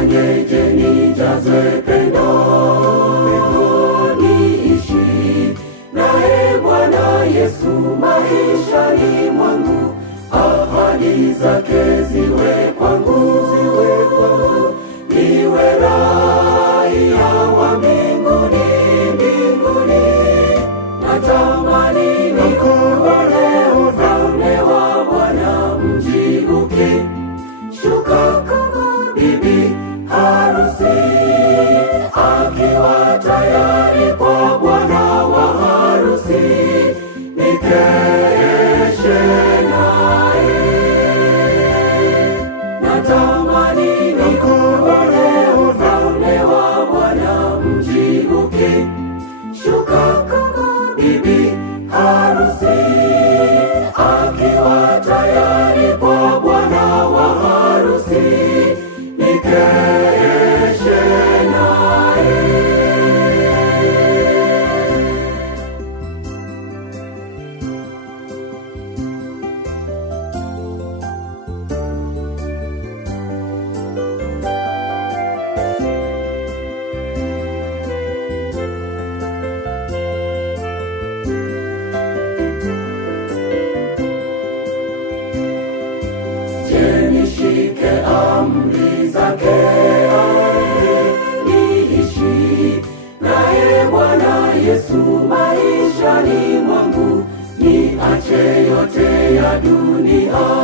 nifanyeje nijazwe pendo, niishi naye Bwana Yesu maishani mwangu, ahadi zake ziwe kwangu, niwe raia wa mbinguni, natamani niuone ufalme wa Bwana, mji ukishuka kama bibi harusi, akiwa tayari kwa bwana wa harusi, nikeshe naye. Natamani niuone ufalme wa Bwana, mji ukishuka kama bibi harusi, akiwa tayari kwa bwana wa harusi, nikeshe naye. Nishike amri zake, niishi naye Bwana Yesu maishani mwangu, niache yote ya dunia.